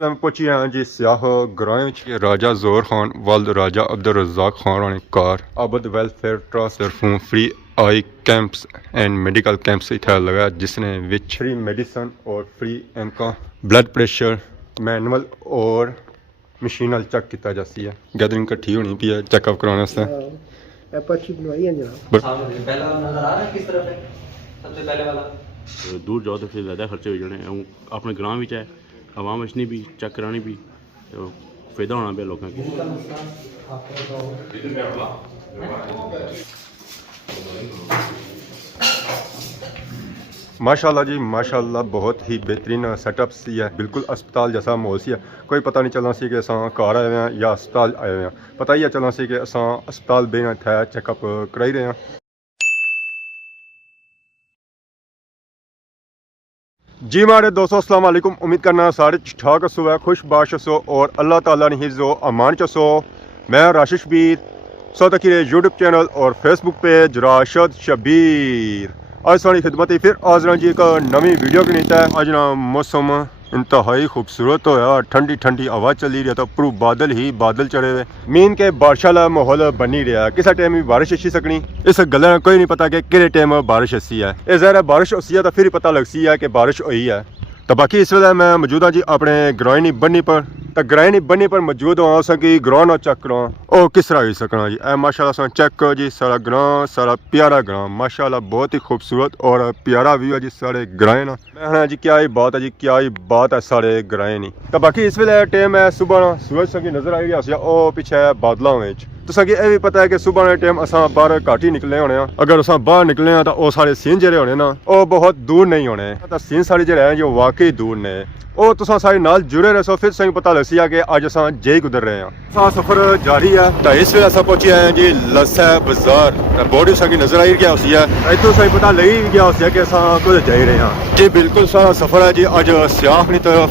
पहुंची हैं जी सियाह ग्रां राजा जोर खान वल्द राजा अब्दुल रज़ाक खान ने कार आबद वेलफेयर ट्रस्ट तरफों free I camps and medical camps इतना लगा जिसने विच फ्री मेडिसन और free Enka blood pressure manual और मशीन चेक किया जाती है। गैदरिंग कट्ठी होनी पी है चेकअप कराने वास्ते। दूर जाओ तो फिर ज़्यादा खर्चे हो जाने अपने ग्रां में है आवाम नहीं भी चेक करानी भी तो फायदा होना पे लोगों की। माशाल्लाह जी माशाल्लाह बहुत ही बेहतरीन सेटअप सी है, बिल्कुल अस्पताल जैसा माहौल सी है। कोई पता नहीं चलना सी कि अस घर आए हैं या अस्पताल आए हैं, पता ही है चलना सी कि अस अस्पताल बेना इत्थै चेकअप कराई रहे हैं। जी मारे दोस्तों अस्सलाम वालेकुम, उम्मीद करना सारे ठाक हसो है खुश बाश हसो और अल्लाह ताला ने हिज़्ज़ो अमान चसो। मैं राशिद शबीर सो तक यूट्यूब चैनल और फेसबुक पेज राशिद शबीर आज सारी खिदमत ही फिर हाज़र जी एक नवी वीडियो की नीता है। आज ना मौसम इंतहाई खूबसूरत होया, ठंडी ठंडी हवा चली रही है, तो पूरा बादल ही बादल चढ़े हुए मीन के बारिश वाला माहौल बनी रहा। किस टाइम भी बारिश अच्छी सकनी इस गल कोई नहीं पता कि किस टाइम बारिश अच्छी है। ये ज़रा बारिश अच्छी है तो फिर पता लगती है कि बारिश हुई है। तो बाकी इस वे मैं मौजूद हाँ जी अपने ग्राइनी बन्नी पर, तो ग्राइनी बन्नी पर मौजूद हाँ कि ग्रां ना चेक करा और किस तरह हो सकना जी। माशाल्लाह चेक करो जी सारा ग्रां, सारा प्यारा ग्रां माशाल्लाह बहुत ही खूबसूरत और प्यारा व्यू है जी सारे ग्रां ना। मैं जी क्या ही बात है जी, क्या ही बात है सारे ग्रां नहीं। तो बाकी इस वे टाइम है सुबह सूरज संगी नजर आई रहा और पीछे बादलों में तो यह भी पता है कि सुबह के टाइम असा बाहर घट ही निकले होने। अगर अस बाहर निकले तो वह सारे सीन जो होने ना वो बहुत दूर नहीं होने, तो सीन सारे जो है जो वाकई दूर ने वो तुसा सारे नाल जुड़े रहो फिर सही पता लग कि अज अस जे गुजर रहे हैं। सफर जारी है तो इस वे अस पहुंचे हैं जी लस्सा बाजार। बोर्ड संगी नजर आई गया उसी है इतों सही पता लग ही गया उसी कि अस कुछ जा रहे हैं जी। बिल्कुल सारा सफर है जी अज सियाह की तरफ।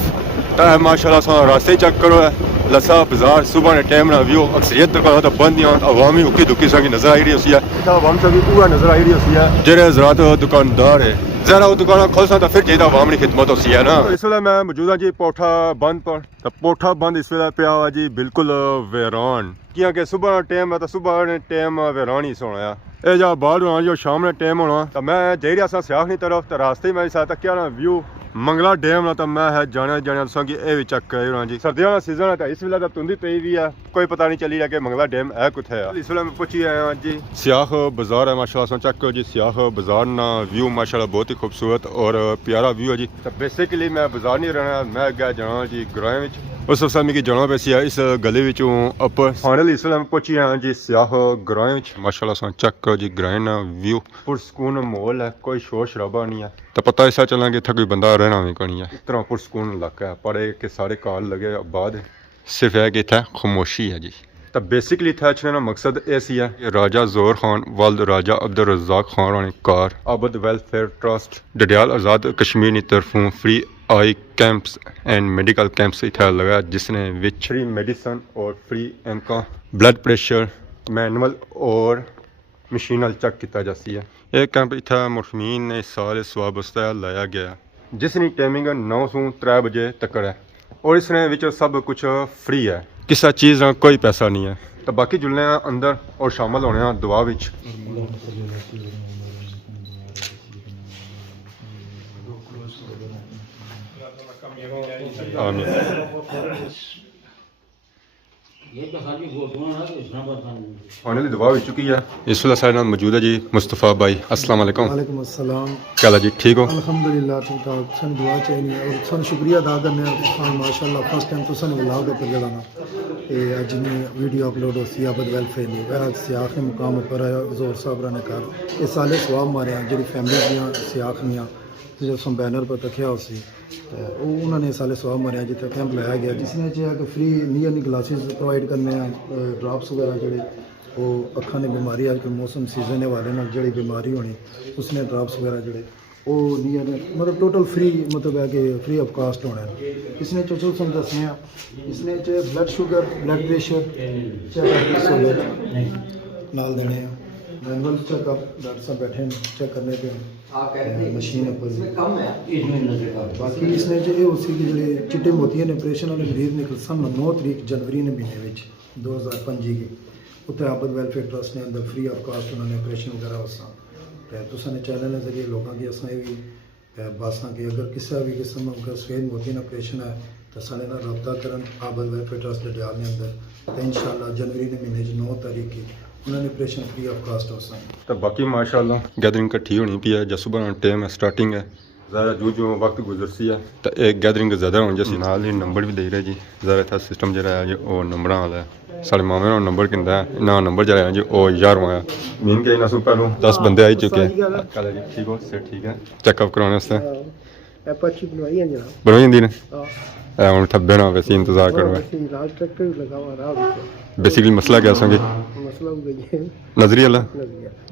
माशाल्लाह रास्ते चेक करो है लस्सा बाजार सुबह के टाइम ना व्यू अक्सरियत दुकान तो बंद हैं, अवामी उकी दुखी सा नजर आई रही है। अवाम सा पूरा नजर आई रही है जेरे हजरात दुकानदार है जरा वो दुकान खोल सा तो फिर चाहिए अवाम की खिदमत होती है ना। इस वे मैं मौजूद हाँ जी पोठा बंद पर, तो पोठा बंद इस वे पिया हुआ जी बिल्कुल वीरान क्योंकि सुबह टाइम है तो सुबह टाइम वीरान ही सोना है। ये जा बाहर होना जो शाम ने टाइम होना तो मैं जा रहा सा सियाह की तरफ। तो रास्ते में साथ क्या ना व्यू मंगला डैम ना तो मैं है जाने कि ये भी चेक कर जी। सर्दियों का सीजन है तो इस वे धुंधी पई भी है, कोई पता नहीं चली रहा कि मंगला डैम है कुछ है। इस वे मैं पहुंची आया जी सियाह बाजार है माशाल्लाह चेक करो जी। सियाह बाजार ना व्यू माशाल्लाह बहुत ही खूबसूरत और प्यारा व्यू है जी। तो बेसिकली मैं बाजार नहीं रहना, मैं गया जाना जी ग्रां में उस समय की जाना पैसी है इस गली विचों अपर फाइनली इस वे पहुंची आया जी सियाह ग्रां माशाल्लाह चेक करो जी। ग्रां ना व्यू पुरसकून माहौल है, कोई शोर शराबा नहीं है। तो पता ऐसा चला कि इतना कोई बंदा रहना भी कोनी है, इतना पुरसकून इलाका है। पर एक सारे कार लगे बाद सिर्फ है कि इतना खामोशी है जी। तो बेसिकली इतना अच्छे ना मकसद ऐसी है कि राजा जोर खान वल्द राजा अब्दुल रज़ाक खान ने कार आबद वेलफेयर ट्रस्ट डडियाल आज़ाद कश्मीर की तरफों free I camps and medical camps इतना लगा जिसने विच फ्री मेडिसन और free Enka blood pressure manual और मशीन चेक किया जाती है। यह कैंप इतना मुफमीन ने साल स्वाब वास्ते लाया गया जिसकी टाइमिंग 9 से 3 बजे तक है और इसने विच सब कुछ फ्री है, किसी चीज़ का कोई पैसा नहीं है। तो बाकी जुड़ने अंदर और शामिल होने दुआ विच। फाइनली दुआ हो चुकी है। इस वे सारे मौजूद है जी मुस्तफ़ा भाई। अस्सलाम वालेकुम। वालेकुम अस्सलाम। क्या हाल जी, ठीक हो? अल्हम्दुलिल्लाह ठीक ठाक। सन दुआ चाहिए और सन शुक्रिया अदा करने माशाल्लाह फर्स्ट टाइम तो सन व्लॉग पर जलाना ये अज नहीं वीडियो अपलोड हो सी आबद वेलफेयर नहीं वह सियाख मुकाम पर जोर साहब ने कर ये साले स्वाब मारे जी फैमिली दियाँ सियाख दियाँ जो सम बैनर पर तकिया उसी उन्होंने साले स्वाब मारे जितना कैंप लाया गया जिसने चाहे कि फ्री नीयर ग्लासेस प्रोवाइड करने ड्रॉप्स वगैरह जोड़े वो अखा की बीमारी अजकल मौसम सीजन के वाले जी बीमारी होनी उसने ड्रॉप्स वगैरह जोड़े वो नीयर मतलब टोटल फ्री मतलब है कि फ्री ऑफ कास्ट होने इसने चो सम दसने इसने चाहे ब्लड शुगर ब्लड प्रेशर चाहे नाल देने मैनुअल चेकअप डॉक्टर साहब बैठे हैं चेक करने पे मशीन पर बाकी इसने जो ये उसी की जो चिट्टे मोतियां ने ऑपरेशन वाले मरीज निकल सन 9 तरीक जनवरी ने महीने में 2025 के उत्ते आबद वेलफेयर ट्रस्ट ने अंदर फ्री ऑफ कास्ट उन्होंने ऑपरेशन वगैरह उस तुसां ने चैनल के जरिए लोगों की असां भी बासां कि अगर किसी भी किस्म का सफेद मोतियां ऑपरेशन है तो साढ़े नाल रब्ता करन आबद वेलफेयर ट्रस्ट डडियाल ने अंदर तो इंशाअल्लाह जनवरी के महीने 9 तारीख की उन्होंने ऑपरेशन फ्री ऑफ कास्ट हो तो बाकी माशाल्लाह गैदरिंग इकट्ठी होनी पी है जस सुबह टाइम है स्टार्टिंग है ज़्यादा जो वक्त गुजरसी है तो एक गैदरिंग ज़्यादा होनी जैसे नाल ही नंबर भी दे रहे जी ज़्यादा इतना सिस्टम जो है जी वो नंबर वाला है साढ़े मामे का नंबर कितना है ना नंबर जो है जी वो 11वां है मीन के इन्ना पहलों 10 बंदे आई चुके हैं ठीक हो सर ठीक है चेकअप करवाने वास्ते बनवाई जंदी ने हम ठब्बे ना वैसे इंतजार करो बेसिकली मसला क्या संगे नजरी वाला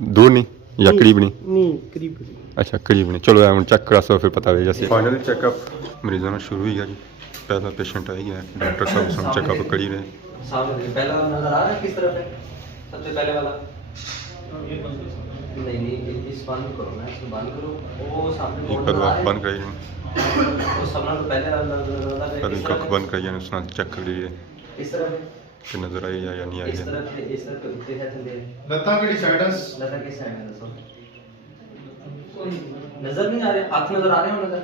दूर नहीं या करीब नहीं अच्छा करीब नहीं चलो हम चेक करा सो फिर पता लग जैसे फाइनली चेकअप मरीजों ने शुरू ही है जी पहला पेशेंट आ गया डॉक्टर साहब सब चेकअप करी रहे पहला नजर आ रहा है किस तरफ है सबसे पहले वाला नहीं इस बंद करो ना इसको बंद करो वो सामने एक बार बंद कराई रहे वो सबना तो पहले वाला पहले कख बंद कराई जाने उसने चेक कर लिए इस तरफ कि नजर आई है या नहीं आई इस है तरफ ऊपर है थल्ले लता केड़ी साइड है लता किस साइड है दसो नजर नहीं आ रहे हाथ नजर आ रहे हो नजर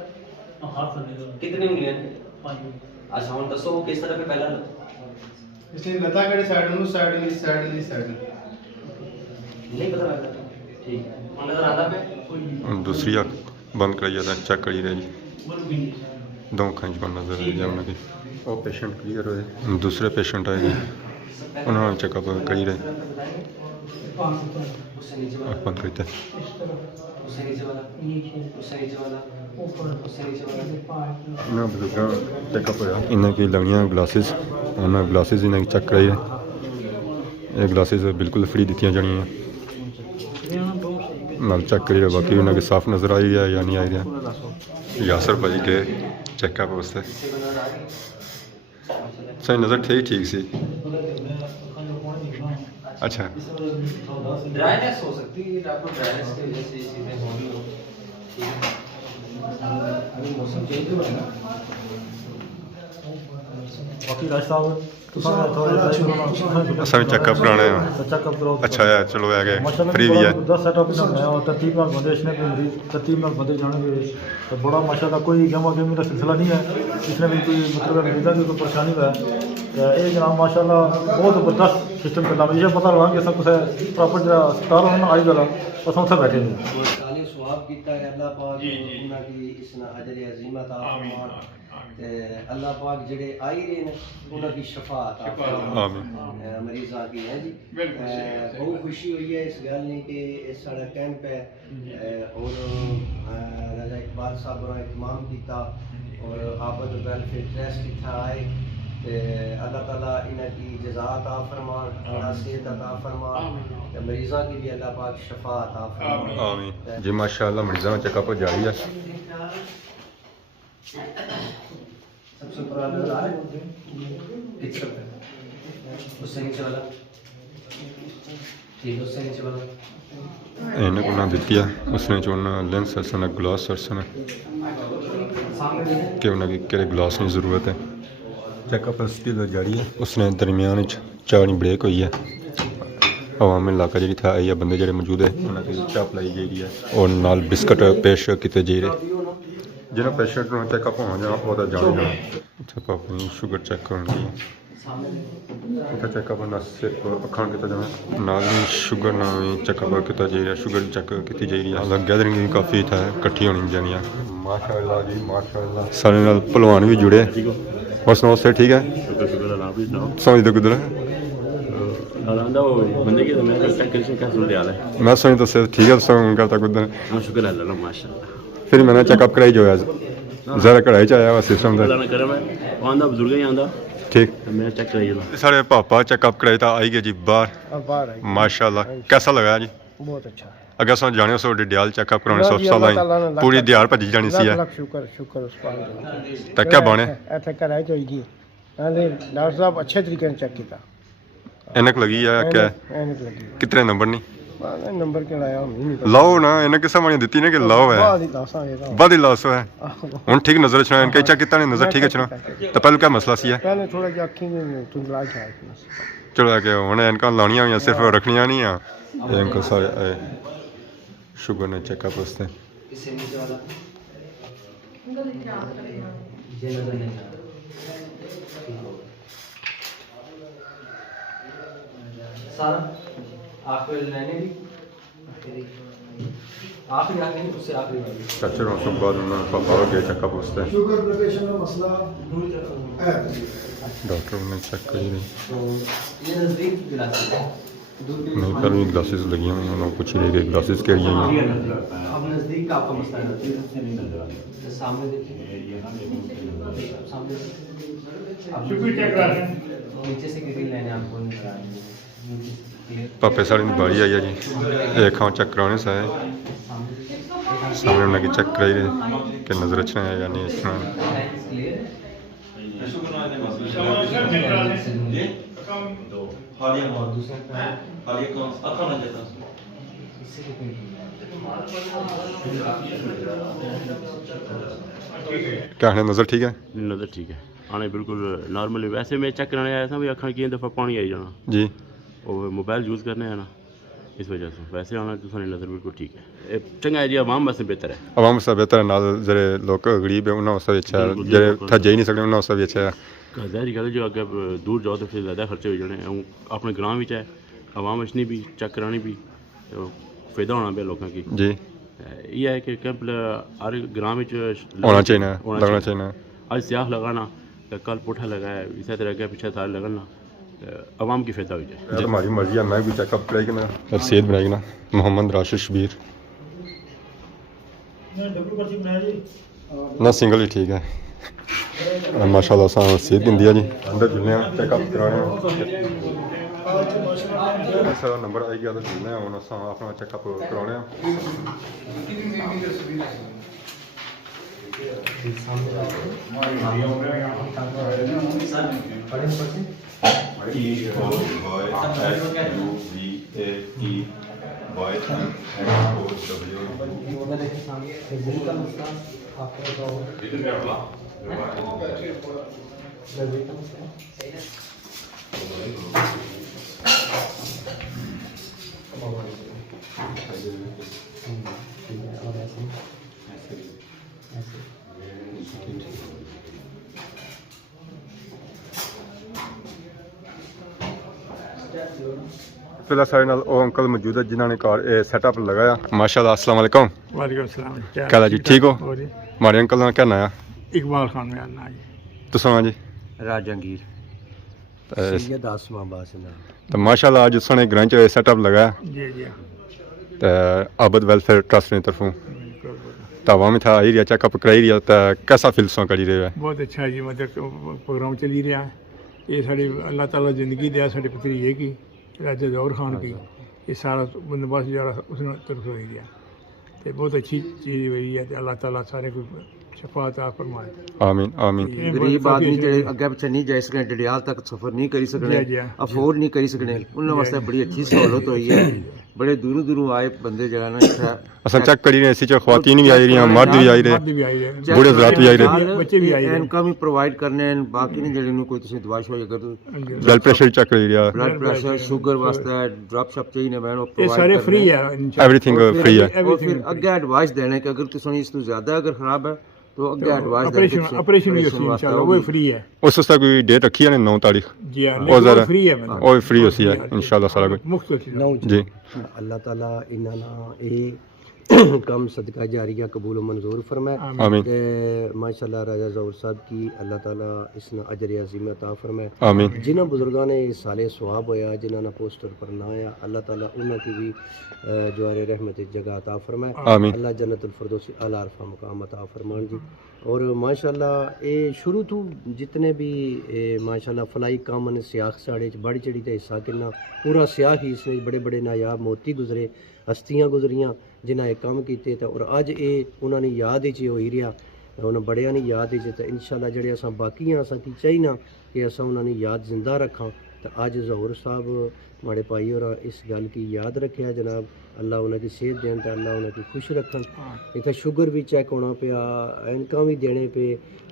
हाथ नजर कितनी उंगलियां अच्छा हम दसो वो किस तरफ है पहला इसने लता केड़ी साइड नु साइड नी साइड नहीं पता लगा ठीक है और नजर आता है दूसरी आँख बंद कराई जाता है चेक करी रहे जी दो खंज पर नजर आई जाए उन्होंने वो पेशेंट क्लियर हुए दूसरे पेशेंट आए जी उन्होंने चेकअप करी रहे उससे नीचे वाला बंद करते उससे नीचे वाला उससे नीचे वाला उससे नीचे वाला इन्होंने बुजुर्गों चेकअप होया इन्हें की लगनियां ग्लासेस उन्होंने ग्लासेस इन्हें चेक कराई रहे ये ग्लासेस बिल्कुल फ्री दित्तियां जानियां नाल चेक करी रहे बाकी उन्हें साफ नजर आई है या नहीं आई रहा यासर भाई के चेकअप वास्ते सही नज़र ठीक सी अच्छा ड्राइनेस हो सकती है आपको ड्राइनेस की वजह से ये चीजें हो रही हो अभी मौसम चेंज हो रहा है ना बाकी राज साहब असा भी चेकअप कराने चेकअप करो अच्छा है चलो है फ्री भी है 10 सेटअप बनाया और तरतीब नाल बंदे इसने भी तरतीब नाल बंदे जाने तो बड़ा माशाल्लाह कोई गमा गमी का सिलसिला नहीं है इसने भी कोई मतलब मरीजा की कोई परेशानी है तो ये जनाब माशाल्लाह बहुत जबरदस्त सिस्टम चलता मुझे पता लगा कि सब कुछ प्रॉपर जो अस्पताल होना आई गला बस उत्थे बैठे ने काले सवाब कीता है अल्लाह पाक उन्हां दी इसना अजर अजीम अता फरमान ते अल्लाह पाक जेड़े आई रहे ने उन्हां दी शफा अता फरमान आमीन मरीज़ां की है जी बहुत खुशी हुई है इस गल ने कि इस साड़ा कैंप है और राजा इकबाल साहब ने इत्माम किया और आबद वेलफेयर ट्रस्ट इत्थे आए अल्लाह ताला इन्हां की जज़ा अता फरमान सेहत अता फरमान ते मरीज़ां की भी अल्लाह पाक शफा अता फरमान आमीन जी माशाल्लाह मरीज़ों का चेकअप जारी है सबसे ऊपर वाला नजर आ रहा है किस तरफ है उससे नीचे वाला ठीक है उससे नीचे वाला इन्हें को ना दिती है उसने जो ना लेंस सरसन ग्लास सरसन कि उन्हें कि ग्लास की ज़रूरत है चेकअप स्टिल जारी है उसने दरमियान चाह ब्रेक हुई है अवामी इलाका जी आई है बंदे जो मौजूद है उन्हें चाह पिलाई गई है और नाल बिस्कट पेश किए जा रहे जिन्हें पेशेंट में चेकअप होना जाना वो जाने जाना चेकअप शुगर चेक करनी उसे चेकअप ना सिर्फ अखा किया जाना नाल शुगर ना भी चेकअप किया जा रहा शुगर चेक की जा रही है गैदरिंग भी काफ़ी इतना कट्ठी होनी जानिया माशाअल्लाह जी माशाअल्लाह सारे नाल भलवान भी जुड़े और सुनाओ से ठीक है समझ दो किधर मैं समझ तो से ठीक है करता कुछ शुक्र अल्लाह माशाअल्लाह फिर मैंने चेकअप कराई जो है ज़रा कढ़ाई च आया हुआ सिस्टम बुजुर्ग ही आंदा ठीक मैं चेक कराई साढ़े पापा चेकअप कराई था आई गए जी बाहर माशाल्लाह कैसा लगा जी बहुत अच्छा अगर सो जाने सो डिटेल चेकअप कराने सब साल पूरी दिहाड़ भजी जानी सी है शुक्र शुक्र उस पाक तो क्या बने ਇੱਥੇ ਕਰਾਈ ਤੋਂ ਜੀ ਨਾਲੇ ਡਾਕਟਰ ਸਾਹਿਬ अच्छे तरीके से चेक किया एनक लगी है क्या ਐਨਕ ਲੱਗੀ कितने नंबर नहीं मैं नंबर के लाया हूं नहीं ਲਾਓ ਨਾ ਇਹਨਾਂ ਕਿਸਾ ਮਾਣੀ ਦਿੱਤੀ ਨੇ ਕਿ ਲਾਓ ਹੈ बाद ही दसांगे तो ਬਾਦੀ ਲਾਸ ਹੈ ਹੁਣ ਠੀਕ ਨਜ਼ਰ ਚਣਾ ਇਨਕੇ ਚੈੱਕ ਕੀਤਾ ਨੇ ਨਜ਼ਰ ਠੀਕ ਹੈ ਚਣਾ ਤਾਂ ਪਹਿਲਾਂ ਕੀ ਮਸਲਾ ਸੀ ਹੈ पहले थोड़ा जा अखी में धुंधला था ਚਲੋ ਆ ਕੇ ਹੁਣ ਇਨਕਾਂ ਲਾਣੀਆਂ ਹੋਈਆਂ ਸਿਰਫ ਰੱਖਣੀਆਂ ਨਹੀਂ ਆ ਇਨਕੋ ਸਾਰੇ शुगर ने चेकअप वास्ते इससे नीचे वाला ये नजर नहीं आ रहा सारा आखिरी लेने भी आखिरी आखिरी उससे आखिरी वाली चाचा रोज के बाद उन्होंने पापा के चेकअप वास्ते शुगर प्रेशर का मसला है डॉक्टर ने चेक करी नहीं तो ये नजदीक गिलास है नहीं पर भी ग्लासेस लगी हुई हैं उन्होंने कुछ ही ग्लासेस के लिए अब नजदीक का आपका मसला है सामने देखिए सामने नीचे से कितनी लाइन आपको नजर आ रही है पापे साड़ी की बारी आई है जी एक खाओ चेक कराने से सामने उन्होंने चेक कराई रहे कि नजर अच्छा है या नहीं इस क्या है नजर ठीक है नज़र ठीक है आने बिल्कुल नॉर्मल है। वैसे मैं चेक कराने आया था भाई अखा की दफ़ा पानी आई जाना जी और मोबाइल यूज़ करने है ना इस वजह से वैसे आना तो सारी नज़र बिल्कुल ठीक है ये चंगा है जी आवाम वास्ते बेहतर है आवाम से बेहतर है ना जरे लोग गरीब है उन्होंने उससे अच्छा है जरे था जा ही नहीं सकते उन्होंने उससे भी अच्छा है ज़ाहिर गल जो अगर दूर जाओ तो फिर ज़्यादा खर्चे हो जाने अपने ग्रां में है आवाम अचनी भी चेक करानी भी तो फायदा होना पे लोगों की जी ये है कि कैंप हर ग्रां में होना चाहिए लगना चाहिए आज स्याह लगाना तो कल पुठा लगाया इसी तरह के पीछे तार लगाना आवाम की फायदा हो जाए हमारी मर्जी है मैं भी चेकअप कराएगी ना सेहत बनाएगी ना मोहम्मद राशिद शबीर डबल पर्ची बनाया जी ना सिंगल ही ठीक है माशाल्लाह सा सेहत दी है जी अंदर जुलने चेकअप कराने सारा नंबर आई गया तो जुलने हूँ अपना चेकअप कराने फिलहाल सारे नाल ओ अंकल मौजूद है जिन्होंने कार सेटअप लगाया माशाल्लाह अस्सलाम वालेकुम वालेकुम सलाम क्या जी ठीक हो और हमारे अंकल का क्या नाम है इकबाल खान में आना जी तो सुना जी राजंगीर तो सैयद आसमा बासना माशाल्लाह आज उसने ग्रां च सेटअप लगाया जी जी तो आबद वेलफेयर ट्रस्ट की तरफों बिल्कुल तो वहाँ में था आई रहा चेकअप कराई रहा तो कैसा फील सो करी रहे बहुत अच्छा है जी मतलब प्रोग्राम चली रहा है ये साड़ी अल्लाह ताला ज़िंदगी दिया साढ़े भतीजे की राजा जौहर खान की ये सारा बंदोबस्त जरा उसने तरफ हो गया तो बहुत अच्छी चीज़ हुई है अल्लाह ताला सारे को शफात फरमाए आमीन आमीन गरीब आदमी जेह्ड़े अग्गे पिच्छे नहीं जाई सकने डडियाल तक सफर नहीं करी सकने अफोर्ड नहीं करी सकने उन्होंने वास्ते बड़ी अच्छी सहूलत हुई है बड़े दूरों दूरों आए बंदे जगह ना इत्थे असल चेक करी रहे इसी च ख्वातीन भी आई रही मर्द भी आई रहे बूढ़े हज़रात भी आई रहे बच्चे भी आई रहे इनका भी प्रोवाइड करने बाकी नहीं जेह्ड़े कोई तुसीं दवा शवा अगर ब्लड प्रेशर चेक करी रहा ब्लड प्रेशर शुगर वास्ते ड्रॉप शॉप चाहिए मैन ये सारे फ्री है एवरीथिंग फ्री है और फिर अग्गे एडवाइस देने कि अगर तुसीं इस तो ज्यादा अगर खराब है तो अग्गे एडवाइस ऑपरेशन भी इंशाल्लाह वो फ्री है उस वास्ते कोई डेट रखी है 9 तारीख जी हां और ज़रा फ्री है मतलब और फ्री होसी है इंशाल्लाह सारा कुछ मुफ्त जी अल्लाह ताला इन्हां ए कम सदका जारिया कबूल व मंजूर फरमाए आमीन ते माशाल्लाह राजा जौहर साहब की अल्लाह ताला इसना अजर अजीम अता फरमाए आमीन जिन्हां बुजुर्गां ने साले सवाब होया जिन्हां ने पोस्टर पर ना आया अल्लाह ताला उन्हां की भी जवारे रहमत जगह अता फरमाए आमीन अल्लाह जन्नतुल फिरदौस आला अरफा मकाम अता फरमान जी और माशाल्लाह ये शुरू तो जितने भी माशाल्लाह फलाई काम ने सियाख साढ़े च बड़ी चढ़ी का हिस्सा किन्ना पूरा सियाख ही इसने बड़े बड़े नायाब मोती गुजरे हस्तियां गुजरियां जिन्हें कम किए और अज ये उन्होंने याद ही हो ही रहा ਹੁਣ ਬੜਿਆਂ ਦੀ ਯਾਦ ਵਿੱਚ ਤੇ ਇਨਸ਼ਾਅੱਲਾ ਜਿਹੜੇ ਅਸਾਂ ਬਾਕੀ ਹਾਂ ਅਸਾਂ ਕੀ ਚਾਹੀਨਾ ਕਿ ਅਸਾਂ ਉਹਨਾਂ ਦੀ ਯਾਦ ਜ਼ਿੰਦਾ ਰੱਖਾਂ। तो अज ज़ोहर साहब हमारे भाई और इस गल की याद रखे जनाब, अल्लाह उन्हें सेहत देन तो अल्लाह उन्हें खुश रखन। इतना शुगर भी चेक होना पिया, ऐनका भी देने पे,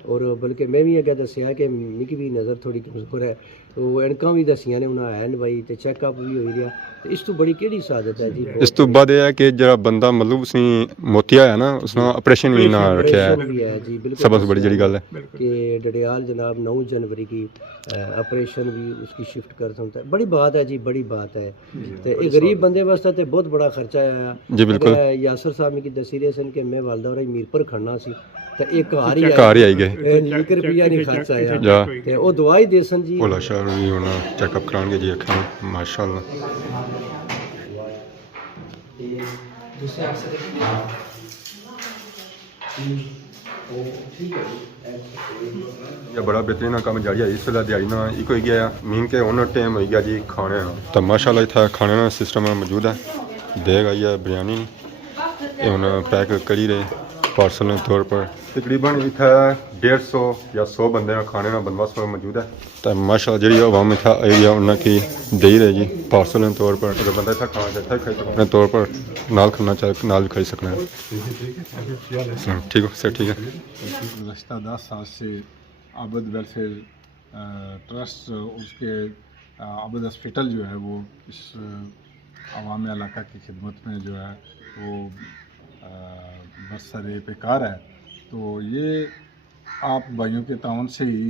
और बल्कि मैं भी अगर दसिया कि मिगी भी नज़र थोड़ी कमज़ोर है तो ऐनका भी दसिया ने उन्हें है भाई तो चैकअप भी हो रहा। तो इस तो बड़ी केड़ी सादत है जी। इस तो बाद यह है कि जरा बंदा मतलब उसी मोतिया है ना उसने ऑपरेशन भी ना रखा है भी है जी, बिल्कुल सबसे बड़ी जड़ी गल है कि डडियाल जनाब 9 जनवरी की ऑपरेशन भी उसकी शिफ्ट कर सकता है। बड़ी बात है जी, बड़ी बात है। तो एक गरीब बंदे वास्ते तो बहुत बड़ा खर्चा आया जी बिल्कुल। यासर साहब की दसी रहे सन कि मैं वालदा और मीरपुर खड़ना सी तो एक घर ही आई गए 1 रुपया नहीं खर्च आया ते वो दवाई दे सन जी। भोला शाह भी होना चेकअप कराएंगे जी अखा माशाल्लाह। ये बड़ा बेहतरीन काम जारी है। इस वेले दिहाड़ी ना एक हो गया मीन के उन टाइम हो गया जी खाने तो माशाल्लाह इतना खाने का सिस्टम मौजूद है। देग आई है बिरयानी ये हम पैक करी रहे पार्सल के तौर पर। तकरीबन इतना 150 या 100 बंदे का खाने का बंदोबस्त मौजूद है। तो माशाल्लाह जी आवाम इतना आई है उन्हें दे रहे जी पार्सल के तौर पर। अगर बंदा इतना खाना चाहता है खाई सकने तौर पर नाल खाना चाहे नाल भी खाई सकना है। ठीक है सर ठीक है। गुज़श्ता 10 साल से आबद वेलफेयर ट्रस्ट उसके आबद हॉस्पिटल जो है वो इस अवाम इलाका की खिदमत में जो है वो बरसर पेकार है। तो ये आप भाइयों के ताउन से ही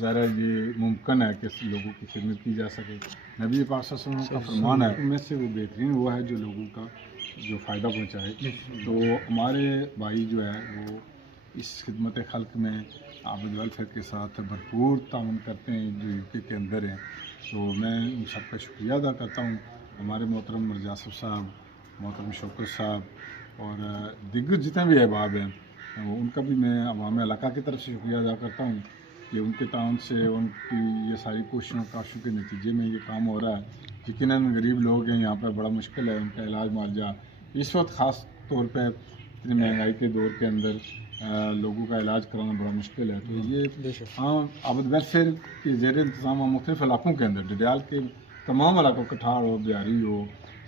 ज़रा ये मुमकिन है कि लोगों की खिदमत की जा सके। नबी पाक सल्लल्लाहु अलैहि वसल्लम का फरमान है उनमें से वो बेहतरीन वो है जो लोगों का जो फ़ायदा पहुँचाए। तो हमारे भाई जो है वो इस खिदमत खल्क में आबद वेलफेयर के साथ भरपूर ताउन करते हैं जो यूके के अंदर हैं। तो मैं उन सबका शुक्रिया अदा करता हूँ। हमारे मोहतरम मिर्ज़ा साहब, मोहतरम शौकत साहब और दिग्गज जितने भी अहबाब हैं उनका भी मैं अवाम इलाका की तरफ से शुक्रिया अदा करता हूँ कि उनके ताउन से उनकी ये सारी कोशिशों काशों के नतीजे में ये काम हो रहा है। यकीनन गरीब लोग हैं यहाँ पर बड़ा मुश्किल है उनका इलाज मुआवजा इस वक्त ख़ास तौर पर इतनी महंगाई के दौर के अंदर लोगों का इलाज कराना बड़ा मुश्किल है। तो ये हाँ आबद वेलफेयर के ज़ेर इंतज़ाम मुख्तलिफ़ इलाकों के अंदर डडियाल के तमाम इलाकों कठार हो, बिहारी हो,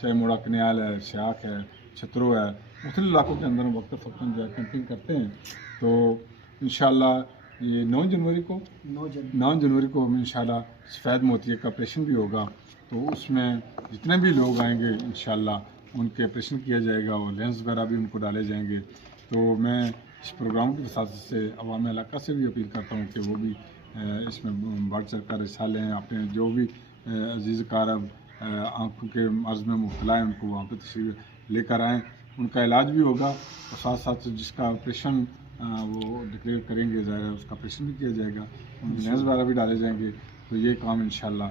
चाहे मोड़ा कन्याल है, शाख है, छतरो है, मुख्तलिफ़ इलाकों के अंदर वक्त फ़क्तन जो है कैंपिंग करते हैं। तो इंशाल्लाह ये 9 जनवरी को इंशाल्लाह सफ़ेद मोतिये का ऑपरेशन भी होगा। तो उसमें जितने भी लोग आएंगे इंशाल्लाह उनके ऑपरेशन किया जाएगा और लेंस वगैरह भी उनको डाले जाएंगे। तो मैं इस प्रोग्राम की वसात से अवाम इलाका से भी अपील करता हूँ कि वो भी इसमें बढ़ चढ़ कर हिस्सा लें। अपने जो भी अजीज़ कारब आँखों के मर्ज़ में मुब्तला हैं उनको वहाँ पर तशरीफ़ लेकर आएँ, उनका इलाज भी होगा और साथ साथ जिसका ऑपरेशन वो डिक्लेयर करेंगे ज़ाहिर उसका ऑपरेशन भी किया जाएगा, उनके लेंस वगैरह भी डाले जाएंगे। तो ये काम इंशाल्लाह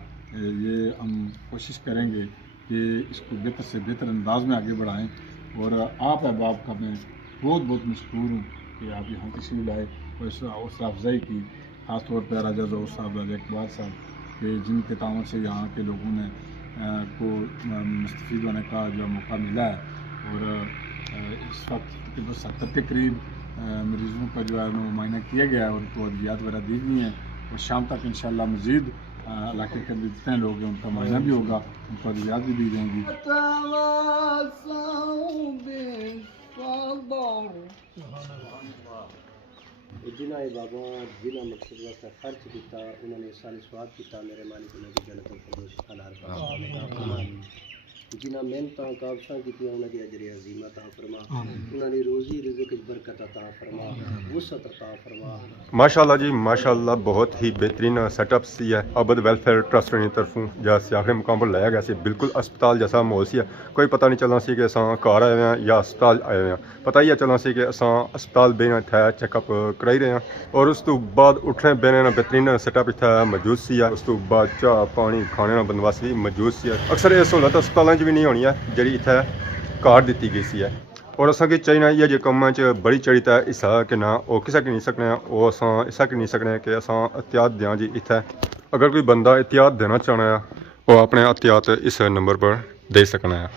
ये हम कोशिश करेंगे कि इसको बेहतर से बेहतर अंदाज में आगे बढ़ाएँ। और आप अहबाब का मैं बहुत बहुत मशकूर हूँ कि आप यहाँ तशरीफ़ लाए और इस हौसला अफजाई की, ख़ास तौर पर राजा ज़ोहर साहब, राजा इकबाल साहब के जिनके तावन से यहाँ के लोगों ने को मुस्तफ़ीद होने का जो मौका मिला है। और इस वक्त तकरीबन 70 के करीब मरीज़ों का जो है मुआयना किया गया है और उनको अद्वियात वगैरह दी गई हैं और शाम तक इंशाल्लाह मज़ीद इलाके के अंदर जितने लोग हैं उनका मुआयना भी होगा, उनको अद्वियात भी दी जाएंगी। जिन्हें ये बाबा जिन्हें मकसद वास्ते खर्च किया उन्होंने साल स्वाब किया मेरे मालिक उन्होंने जन्नत फिरदौस हलाल फरमा। जिन्हें मेहनत काबसा की उन्होंने अजर अजीम अता फरमा, उन्होंने रोज़ी रिज़्क़ बरकत अता फरमा, वसअत अता फरमा। माशाल्लाह जी माशाल्लाह बहुत ही बेहतरीन सेटअप सी है आबद वेलफेयर ट्रस्ट की तरफों जैसे आखिरी मुकाम पर लाया गया सी। बिल्कुल अस्पताल जैसा माहौल सी है, कोई पता नहीं चलना सी कि असां घर आए हैं या अस्पताल आए हैं। पता ही है चलना सी कि असां अस्पताल बेना इत्थै चैकअप कराई रहे हैं और उस तो बाद उठने बेने बेहतरीन सेटअप इत्थै मौजूद सी है। उस तो बाद चाह पानी खाने का बंदोबस्त भी मौजूद सी है। अक्सर ये सहूलत अस्पतालों भी नहीं होनी है जी इत्थै कार्ड दी गई सी है। और असें चाहिए इ'यै जे कम्मां च बड़ी चढ़ी ते हिस्सा कि ना वो किसा की नहीं सकने वो असां हिस्सा की नहीं सकने कि असां एहतियात दें जी इत्थै। अगर कोई बंदा एहतियात देना चाहना है वो अपने एहतियात इस नंबर पर दे सकना है।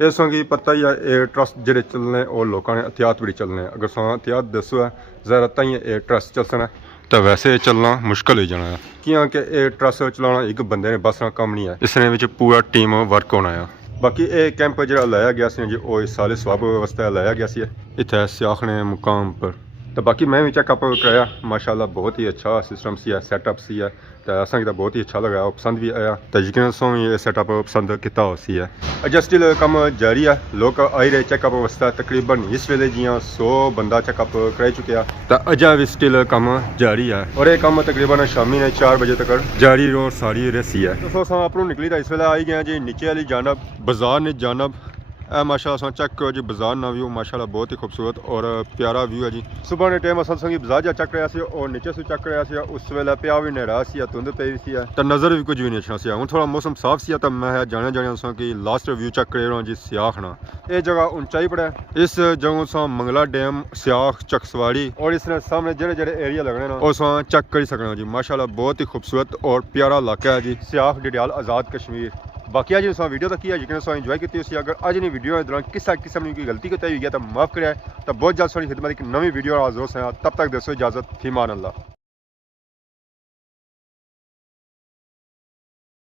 ਇਸ ਸੰਗੀ ਪਤਾ ਹੀ ਹੈ ਇਹ ਟਰਸਟ ਜਿਹੜੇ ਚੱਲਣੇ ਉਹ ਲੋਕਾਂ ਨੇ ਅਹਤਿਆਤ ਵੀ ਚੱਲਣੇ ਅਗਰ ਸਾਂ ਅਹਤਿਆਤ ਦੱਸੋ ਹੈ ਜ਼ਰਾ ਤਾਂ ਹੀ ਇਹ ਟਰਸਟ ਚੱਲਣਾ ਤਾਂ ਵੈਸੇ ਚੱਲਣਾ ਮੁਸ਼ਕਲ ਹੋ ਜਾਣਾ ਹੈ ਕਿਉਂਕਿ ਇਹ ਟਰਸਟ ਚਲਾਉਣਾ ਇੱਕ ਬੰਦੇ ਨੇ ਬਸ ਨਾਲ ਕੰਮ ਨਹੀਂ ਹੈ ਇਸ ਨੇ ਵਿੱਚ ਪੂਰਾ ਟੀਮ ਵਰਕ ਹੋਣਾ ਆ ਬਾਕੀ ਇਹ ਕੈਂਪ ਜਿਹੜਾ ਲਾਇਆ ਗਿਆ ਸੀ ਜੀ ਉਹ ਇਸ ਸਾਲ ਸਵਾਬ ਵਾਸਤੇ ਲਾਇਆ ਗਿਆ ਸੀ ਇੱਥੇ ਸਿਆਖ ਨੇ ਮੁਕਾਮ ਪਰ ਤਾਂ ਬਾਕੀ ਮੈਂ ਵੀ ਚੈੱਕਅਪ ਕਰਾਇਆ ਮਾਸ਼ਾਅੱਲਾ ਬਹੁਤ ਹੀ ਅੱਛਾ ਸਿਸਟਮ ਸੀ ਸੈਟਅਪ ਸੀ ਤਾਂ ਅਸਾਂ ਦਾ ਬਹੁਤ ਹੀ ਅੱਛਾ ਲੱਗਾ ਉਹ ਪਸੰਦ ਵੀ ਆਇਆ ਤਾਂ ਯਕੀਨਨ ਸੋ ਇਹ ਸੈਟਅਪ ਪਸੰਦ ਕੀਤਾ ਹੋ ਸੀ ਅਜੇ ਸਟਿਲ ਕੰਮ ਜਾਰੀ ਹੈ ਲੋਕ ਆਈ ਰਹੇ ਚੈੱਕਅਪ ਵਾਸਤੇ ਤਕਰੀਬਨ ਇਸ ਵੇਲੇ ਜੀਆਂ 100 ਬੰਦਾ ਚੈੱਕਅਪ ਕਰਾ ਚੁੱਕਿਆ ਤਾਂ ਅਜੇ ਵੀ ਸਟਿਲ ਕੰਮ ਜਾਰੀ ਹੈ ਔਰ ਇਹ ਕੰਮ ਤਕਰੀਬਨ ਸ਼ਾਮੀ ਨੇ 4 ਵਜੇ ਤੱਕ ਜਾਰੀ ਰੋ ਸਾਰੀ ਰਹੀ ਹੈ ਸੋ ਸਾਂ ਆਪਣੋਂ ਨਿਕਲੀ ਤਾਂ ਇਸ ਵੇਲੇ ਆਈ ਗਿਆ ਜੀ ਨੀਚੇ ਵਾਲੀ ਜਾਨਬ ਬਾਜ਼ਾਰ ਨੇ ਜਾਨਬ ਇਹ ਮਾਸ਼ਾਅੱਲਾ ਚੈੱਕ ਕਰੋ ਜੀ ਬਾਜ਼ਾਰ ਨਾ ਵਿਊ ਮਾਸ਼ਾਅੱਲਾ ਬਹੁਤ ਹੀ ਖੂਬਸੂਰਤ ਔਰ ਪਿਆਰਾ ਵਿਊ ਹੈ ਜੀ ਸਵੇਰ ਦੇ ਟਾਈਮ ਅਸਲ ਸੰਗੀ ਬਾਜ਼ਾਰ ਜਾ ਚੱਕ ਰਿਹਾ ਸੀ ਔਰ ਨੀਚੇ ਸੇ ਚੱਕ ਰਿਹਾ ਸੀ ਉਸ ਵੇਲੇ ਪਿਆ ਵੀ ਨੇਰਾ ਸੀ ਧੁੰਦ ਪਈ ਸੀ ਤਾਂ ਨਜ਼ਰ ਵੀ ਕੁਝ ਵੀ ਨਹੀਂ ਅੱਛਾ ਸੀ ਹੁਣ ਥੋੜਾ ਮੌਸਮ ਸਾਫ ਸੀ ਤਾਂ ਮੈਂ ਜਾਣਿਆ ਸਾਂ ਕਿ ਲਾਸਟ ਵਿਊ ਚੱਕ ਰਿਹਾ ਜੀ ਸਿਆਖ ਨਾ ਇਹ ਜਗ੍ਹਾ ਉਚਾਈ ਪਰ ਹੈ ਇਸ ਜਗ੍ਹਾ ਤੋਂ ਮੰਗਲਾ ਡੈਮ ਸਿਆਖ ਚੱਕਸਵਾੜੀ ਔਰ ਇਸ ਨੇ ਸਾਹਮਣੇ ਜਿਹੜੇ ਏਰੀਆ ਲੱਗਣੇ ਨਾ ਉਸ ਚੱਕ ਕਰ ਸਕਣਾ ਜੀ ਮਾਸ਼ਾਅੱਲਾ ਬਹੁਤ ਹੀ ਖੂਬਸੂਰਤ ਔਰ ਪਿਆਰਾ ਇਲਾਕਾ ਹੈ ਜੀ ਸਿਆਖ ਡਿਡਿਆਲ ਆਜ਼ਾਦ ਕਸ਼ਮੀਰ बाकी अज वीडियो तक यकीन इंजॉय की अगर अज नहीं वीडियो के दौरान किसी किस्म की कोई गलती की हुई है तो माफ़ कराए तो बहुत जल्द सारी खिदमत एक नवी वीडियो हाजिर हो तब तक दसो इजाज़त फीमान अल्लाह।